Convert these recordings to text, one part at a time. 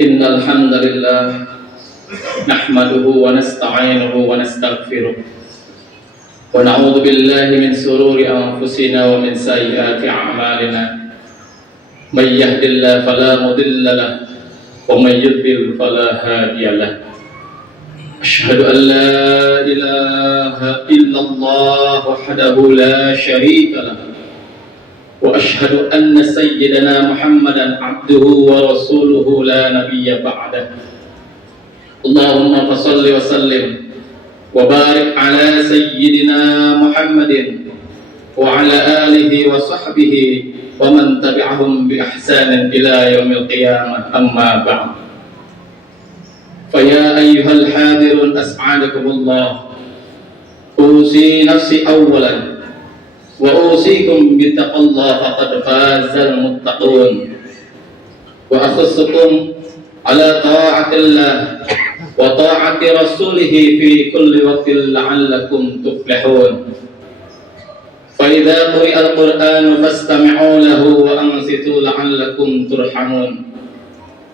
إن الحمد لله نحمده ونستعينه ونستغفره ونعوذ بالله من شرور أنفسنا ومن سيئات أعمالنا من يهد الله فلا مضل له ومن يضلل فلا هادي له أشهد أن لا إله إلا الله وحده لا شريك له وأشهد أن سيدنا محمدا عبده ورسوله لا نبي بعده اللهم فصل وسلم وبارك على سيدنا محمد وعلى آله وصحبه ومن تبعهم بإحسان إلى يوم القيامة أما بعد فيا أيها الحاضرون أسعدكم الله أوصي نفسي أولا وأوصيكم بتقوى الله فقد فاز المتقون وأخصكم على طاعة الله وطاعة رسوله في كل وقت لعلكم تفلحون فإذا قرئ القرآن فاستمعوا له وأنصتوا لعلكم ترحمون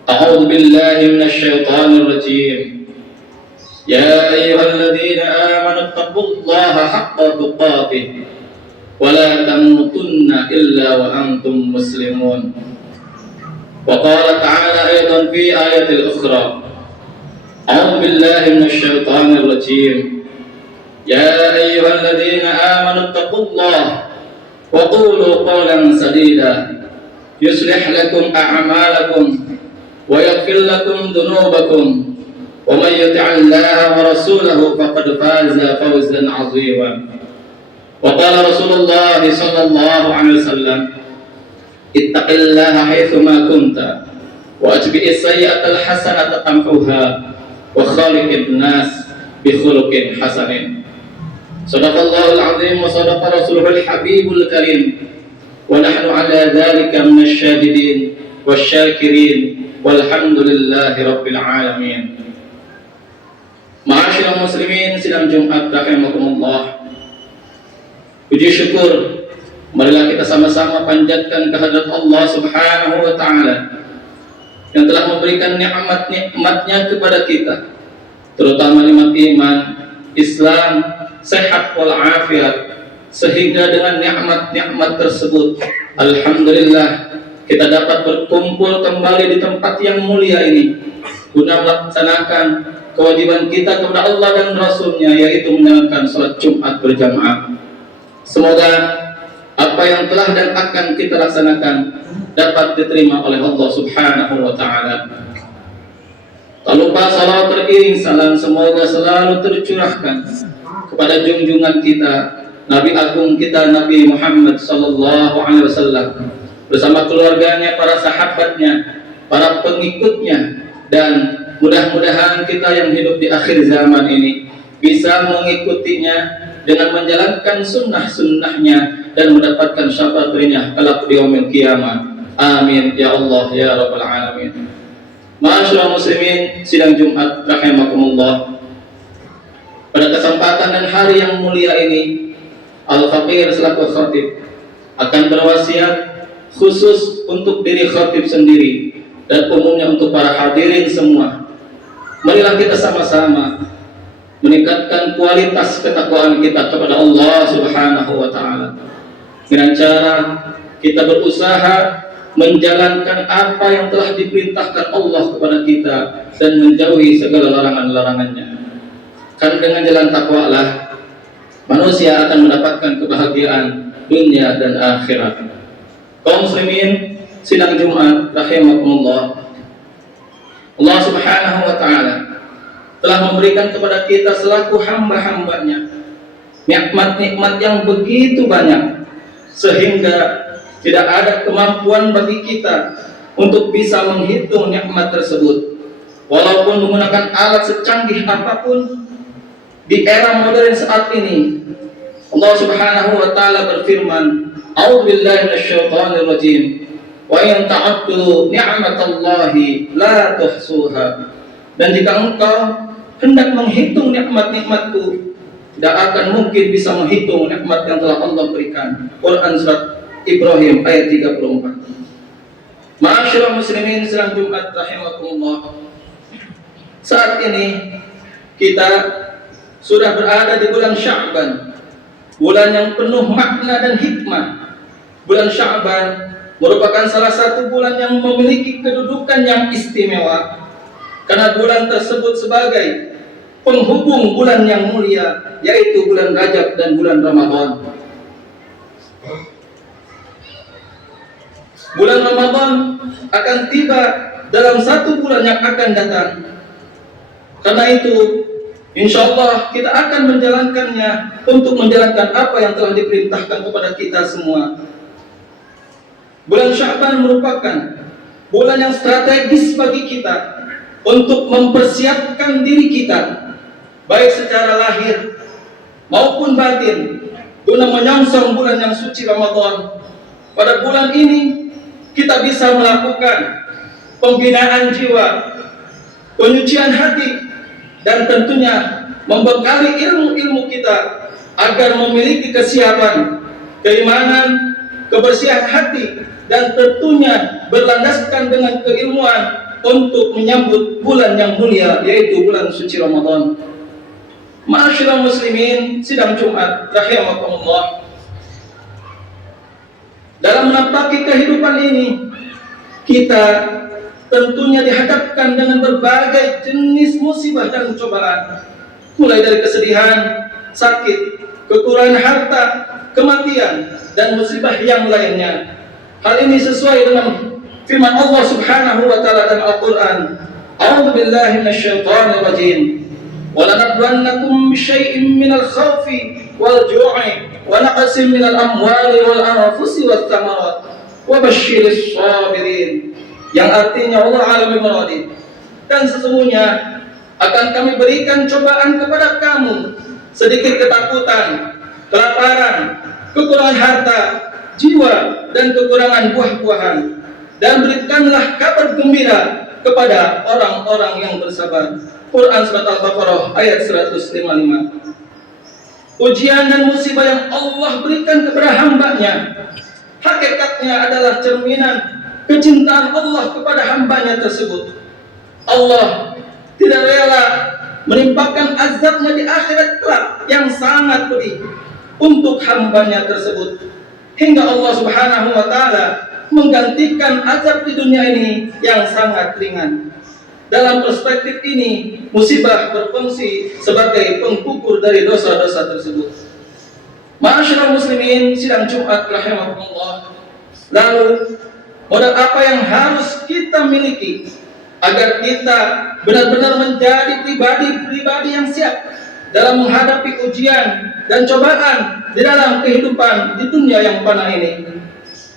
أعوذ بالله من الشيطان الرجيم يا أيها الذين آمنوا اتقوا الله حق تقاته ولا تموتن إلا وأنتم مسلمون وقال تعالى أيضا في آية أخرى أعوذ بالله من الشيطان الرجيم يا أيها الذين آمنوا اتقوا الله وقولوا قولا سديدا يصلح لكم أعمالكم ويغفر لكم ذنوبكم ومن يطع الله ورسوله فقد فاز فوزا عظيما وقال رسول الله صلى الله عليه وسلم اتق الله حيثما كنت واتبع السيئة الحسنة تمحوها وخالق الناس بخلق حسن صدق الله العظيم وصدق رسوله الحبيب الكريم ونحن على ذلك من الشاهدين والشاكرين والحمد لله رب العالمين. Ma'asyiral muslimin, sidang Jumat rahimakumullah. Puji syukur marilah kita sama-sama panjatkan kehadirat Allah Subhanahu wa taala yang telah memberikan nikmat-nikmatnya kepada kita, terutama nikmat iman, Islam, sehat wal afiat, sehingga dengan nikmat-nikmat tersebut alhamdulillah kita dapat berkumpul kembali di tempat yang mulia ini guna melaksanakan kewajiban kita kepada Allah dan Rasul-Nya, yaitu menjalankan salat Jumat berjamaah. Semoga apa yang telah dan akan kita laksanakan dapat diterima oleh Allah Subhanahu wa taala. Tak lupa salawat teriring salam semoga selalu tercurahkan kepada junjungan kita, Nabi agung kita Nabi Muhammad sallallahu alaihi wasallam bersama keluarganya, para sahabatnya, para pengikutnya, dan mudah-mudahan kita yang hidup di akhir zaman ini bisa mengikutinya dengan menjalankan sunnah-sunnahnya dan mendapatkan syafaat darinya kelak di yaumil qiyamah. Amin ya Allah ya rabbal alamin. Ma'asyiral muslimin, sidang Jumat rahimakumullah. Pada kesempatan dan hari yang mulia ini, Al-Faqir selaku khatib akan berwasiat khusus untuk diri khatib sendiri dan umumnya untuk para hadirin semua. Marilah kita sama-sama meningkatkan kualitas ketakwaan kita kepada Allah Subhanahu wa taala dengan cara kita berusaha menjalankan apa yang telah diperintahkan Allah kepada kita dan menjauhi segala larangan-larangannya. Karena dengan jalan takwa lah manusia akan mendapatkan kebahagiaan dunia dan akhirat. Kaum muslimin, sidang Jumat rahimakumullah. Allah Subhanahu wa taala telah memberikan kepada kita selaku hamba-hambanya nikmat-nikmat yang begitu banyak sehingga tidak ada kemampuan bagi kita untuk bisa menghitung nikmat tersebut. Walaupun menggunakan alat secanggih apapun di era modern saat ini, Allah Subhanahu wa taala berfirman, "A'udzubillahi minasyaitonir rajim. Wa in ta'uddu ni'matallahi la tuhsuha." Dan jika engkau hendak menghitung nikmat-nikmatku, tidak akan mungkin bisa menghitung nikmat yang telah Allah berikan. Quran surat Ibrahim ayat 34. Ma'asyiral muslimin sedang Jumat rahimakumullah. Saat ini kita sudah berada di bulan Sya'ban, bulan yang penuh makna dan hikmah. Bulan Sya'ban merupakan salah satu bulan yang memiliki kedudukan yang istimewa, karena bulan tersebut sebagai penghubung bulan yang mulia, yaitu bulan Rajab dan bulan Ramadan. Bulan Ramadan akan tiba dalam satu bulan yang akan datang. Karena itu, insya Allah kita akan menjalankannya untuk menjalankan apa yang telah diperintahkan kepada kita semua. Bulan Sya'ban merupakan bulan yang strategis bagi kita untuk mempersiapkan diri kita, baik secara lahir maupun batin, guna menyongsong bulan yang suci Ramadan. Pada bulan ini kita bisa melakukan pembinaan jiwa, penyucian hati, dan tentunya membekali ilmu-ilmu kita agar memiliki kesiapan, keimanan, kebersihan hati, dan tentunya berlandaskan dengan keilmuan untuk menyambut bulan yang mulia, yaitu bulan suci Ramadan. Ma'asyiral muslimin sidang Jumat rahimakumullah. Dalam menapaki kehidupan ini, kita tentunya dihadapkan dengan berbagai jenis musibah dan cobaan, mulai dari kesedihan, sakit, kekurangan harta, kematian, dan musibah yang lainnya. Hal ini sesuai dengan firman Allah Subhanahu wa taala dalam Al-Qur'an. A'udzu billahi minasyaitonir rajim. Wa lanabluwannakum bisyai'in minal khawfi wal ju'i wa naqsin minal amwali wal anfusi wath thamarat wa basyiris sabirin. Yang artinya Allah alam bi. Dan sesungguhnya akan kami berikan cobaan kepada kamu, sedikit ketakutan, kelaparan, kekurangan harta, jiwa, dan kekurangan buah-buahan. Dan berikanlah kabar gembira kepada orang-orang yang bersabar. Quran Surat Al-Baqarah ayat 155. Ujian dan musibah yang Allah berikan kepada hambanya, hakikatnya adalah cerminan kecintaan Allah kepada hambanya tersebut. Allah tidak rela menimpakan azabnya di akhirat kelak yang sangat pedih untuk hambanya tersebut, hingga Allah Subhanahu wa taala menggantikan azab di dunia ini yang sangat ringan. Dalam perspektif ini, musibah berfungsi sebagai pengkukur dari dosa-dosa tersebut. Ma'asyiral muslimin sidang Jumat rahimakumullah. Lalu, modal apa yang harus kita miliki agar kita benar-benar menjadi pribadi-pribadi yang siap dalam menghadapi ujian dan cobaan di dalam kehidupan di dunia yang fana ini?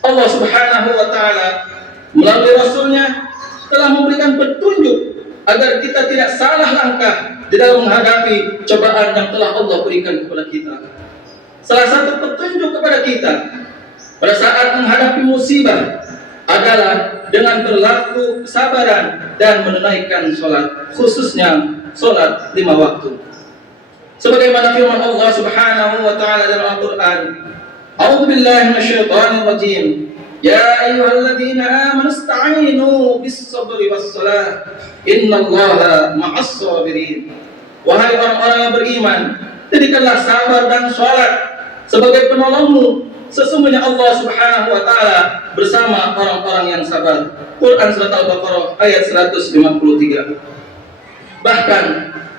Allah Subhanahu wa taala melalui Rasulnya telah memberikan petunjuk agar kita tidak salah langkah di dalam menghadapi cobaan yang telah Allah berikan kepada kita. Salah satu petunjuk kepada kita pada saat menghadapi musibah adalah dengan berlaku kesabaran dan menunaikan sholat, khususnya sholat 5 waktu. Sebagaimana firman Allah Subhanahu wa taala dalam Al-Qur'an, A'udzu billahi minasyaitonir rajim. Ya ayyuhalladzina amanu ista'inu bis-sabri was-salah. Innallaha ma'as sabirin. Wahai orang-orang yang beriman, jadikanlah sabar dan salat sebagai penolongmu. Sesungguhnya Allah Subhanahu wa taala bersama orang-orang yang sabar. Quran Surat Al-Baqarah ayat 153. Bahkan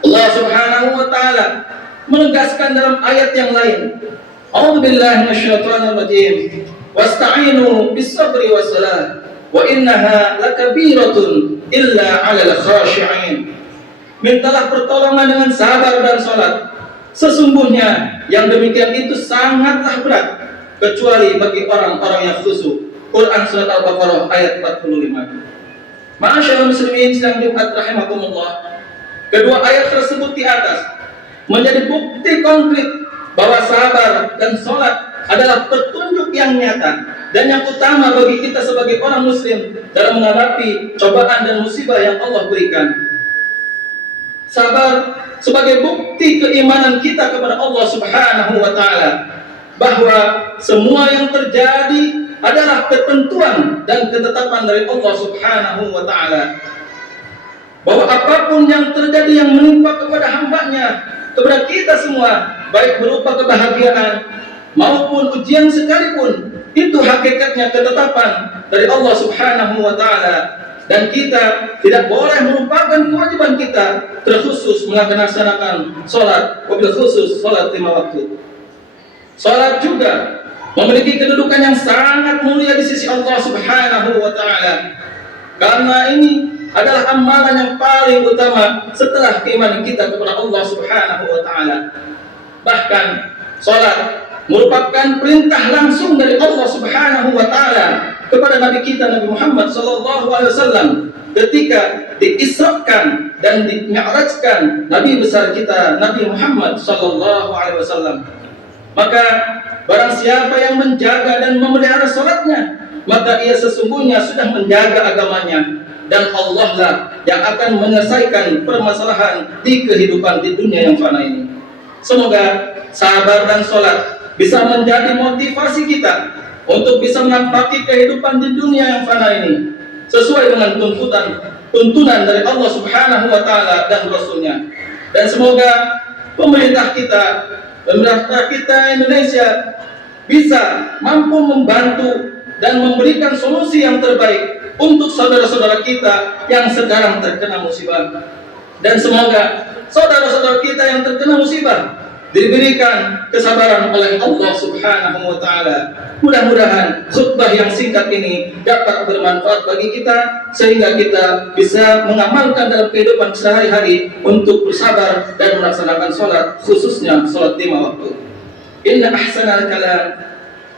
Allah Subhanahu wa taala menegaskan dalam ayat yang lain, A'udzu billahi minasyaitonir rajim. Wasta'inu bis-sabri was-salah wa innaha lakabiratun illa 'alal khashi'in. Mintalah pertolongan dengan sabar dan salat. Sesungguhnya yang demikian itu sangatlah berat kecuali bagi orang-orang yang khusyuk. Quran Surat Al-Baqarah ayat 45. Ma'asyiral muslimin sedang Jumat rahimakumullah. Kedua ayat tersebut di atas menjadi bukti konkret bahwa sabar dan salat adalah petunjuk yang nyata dan yang utama bagi kita sebagai orang muslim dalam menghadapi cobaan dan musibah yang Allah berikan. Sabar sebagai bukti keimanan kita kepada Allah Subhanahu wa taala bahwa semua yang terjadi adalah ketentuan dan ketetapan dari Allah Subhanahu wa Ta'ala, bahwa apapun yang terjadi yang menimpa kepada hambanya, kepada kita semua, baik berupa kebahagiaan maupun ujian sekalipun, itu hakikatnya ketetapan dari Allah Subhanahu wa Ta'ala. Dan kita tidak boleh melupakan kewajiban kita, terkhusus melaksanakan sholat, wabil khusus sholat 5 waktu. Sholat juga memiliki kedudukan yang sangat mulia di sisi Allah Subhanahu wa Ta'ala, karena ini adalah amalan yang paling utama setelah keimanan kita kepada Allah Subhanahu wa Ta'ala. Bahkan sholat merupakan perintah langsung dari Allah Subhanahu wa Ta'ala kepada Nabi kita Nabi Muhammad sallallahu alaihi wasallam ketika diisrakan dan dimi'rajkan Nabi besar kita Nabi Muhammad sallallahu alaihi wasallam. Maka barang siapa yang menjaga dan memelihara salatnya, maka ia sesungguhnya sudah menjaga agamanya, dan Allah lah yang akan menyelesaikan permasalahan di kehidupan di dunia yang fana ini. Semoga sabar dan salat bisa menjadi motivasi kita untuk bisa menampaki kehidupan di dunia yang fana ini sesuai dengan tuntunan dari Allah Subhanahu wa Ta'ala dan Rasulnya. Dan semoga pemerintah kita Indonesia bisa mampu membantu dan memberikan solusi yang terbaik untuk saudara-saudara kita yang sekarang terkena musibah. Dan semoga saudara-saudara kita yang terkena musibah diberikan kesabaran oleh Allah Subhanahu wa Ta'ala. Mudah-mudahan khutbah yang singkat ini dapat bermanfaat bagi kita, sehingga kita bisa mengamalkan dalam kehidupan sehari-hari untuk bersabar dan melaksanakan sholat, khususnya sholat 5 waktu. Inna ahsanal kalam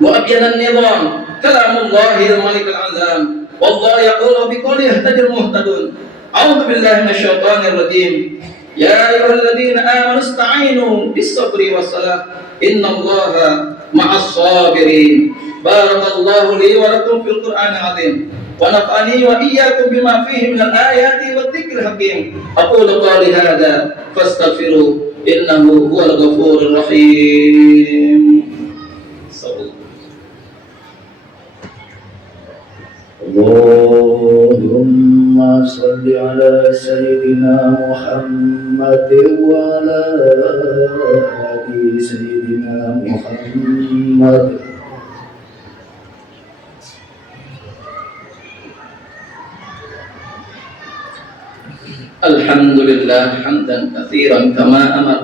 wa abyanan nizam kalamullahil malikul azam, wallahu yaqulu biqawli yahtadil muhtadun. A'udzu billahi minasyaitonir rajim. Ya ayyuhalladzina amanu ista'inu bis-sabri was-salah innallaha ma'as sabirin. Barakallahu li wa lakum fil Qur'anil 'azim wa nafa'ani wa iyyakum bima fihi minal ayati wadh-dhikril hakim. Aqulu qawli hadza fastaghfiru innahu huwal ghafurur rahim. Allahumma salli ala Sayyidina Muhammad wa ala ali Sayyidina Muhammad. Alhamdulillah hamdan katsiran kama amar.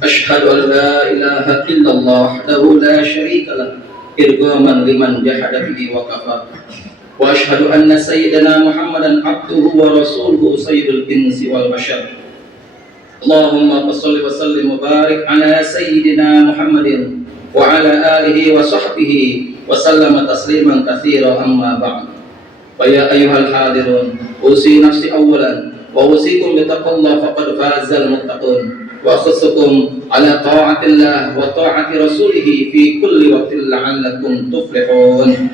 Ashhadu an la ilaha illallah wahdahu la syarika lah, irghaman liman jahada bihi wa kafar. Wa ashhadu anna sayyidana Muhammadan abduhu wa rasuluhu sayyidul insi wal bashar. Allahumma shalli wa sallim wa barik ala sayyidina Muhammadin wa ala alihi wa sahbihi wa sallama tasliman katsiran, amma ba'd. Wa ya ayyuhal hadirun, usi nafsi awwalan wa usikum bi taqwallah faqad fazal muttaqun. Wa akhusukum ala ta'atillah wa ta'ati rasulih fi kulli waqtin la'allakum tuflihun.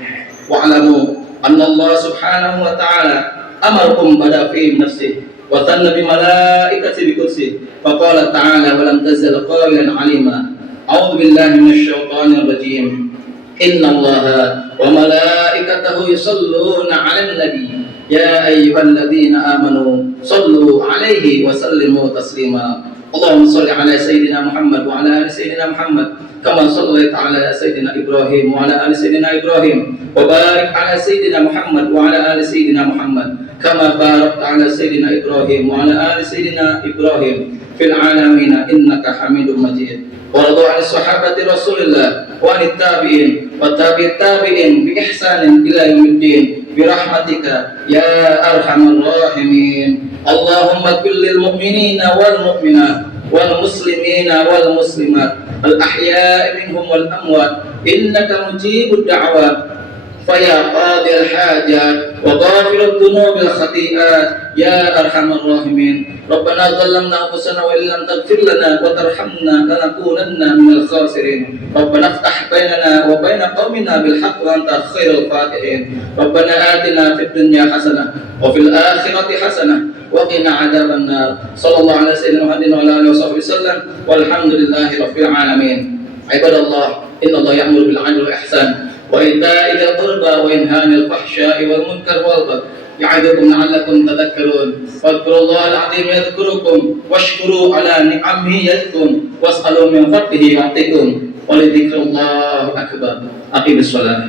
Wa'lamu anna Allah subhanahu wa ta'ala amarakum bada fi nafsihi wa tanna bi malaikati bi kursi fa qala ta'ala wa lam tazal qailan alima. A'udzu billahi minasy syaithanir rajim. Inna Allaha wa malaikatahu yusalluna 'alan nabi ya ayyuhalladzina amanu sallu 'alaihi wa sallimu taslima. Allahumma shalli ala sayyidina Muhammad wa ala ali sayyidina Muhammad kama shallaita ala sayyidina Ibrahim wa ala ali sayyidina Ibrahim wa barik ala sayyidina Muhammad wa ala ali sayyidina Muhammad kama barakta ala sayyidina Ibrahim wa ala ali sayyidina Ibrahim fil alamin innaka Hamidum Majid. Wa radha 'an sahabati Rasulillah wa 'an tabi'in wa tabi'it tabi'in bi ihsanin ila yaumiddin bi rahmatika ya arhamar rahimin. Allahumma kullil mu'minina wal mu'minat wal muslimina wal muslimat al ahya'i minhum wal amwat innaka mujibud da'wat faya qadil hajat wa ghafirud dhunubil khati'at ya arhamar rahimin. Rabbana zalamna anfusana wa illam taghfir lana wa tarhamna lanakunanna minal khasirin. Rabbana iftah bainana wa baina qaumina bil haqq wa anta khairul fatihin. Rabbana atina fid dunya hasanah wa fil akhirati hasanah wa qina adzaban nar. Sallallahu alaihi wasallam wa ala alihi wasallam walhamdulillahi rabbil alamin. Ibadallah, innallaha ya'muru bil 'adli wal ihsan وإيتاء ذي القربى وينهى عن الفحشاء والمنكر والبغي يعظكم لعلكم تذكرون فاذكروا الله العظيم يذكركم واشكروا على نعمه يزدكم واسألوا من فضله يعطيكم ولذكر الله أكبر أقيم الصلاة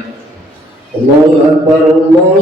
الله أكبر الله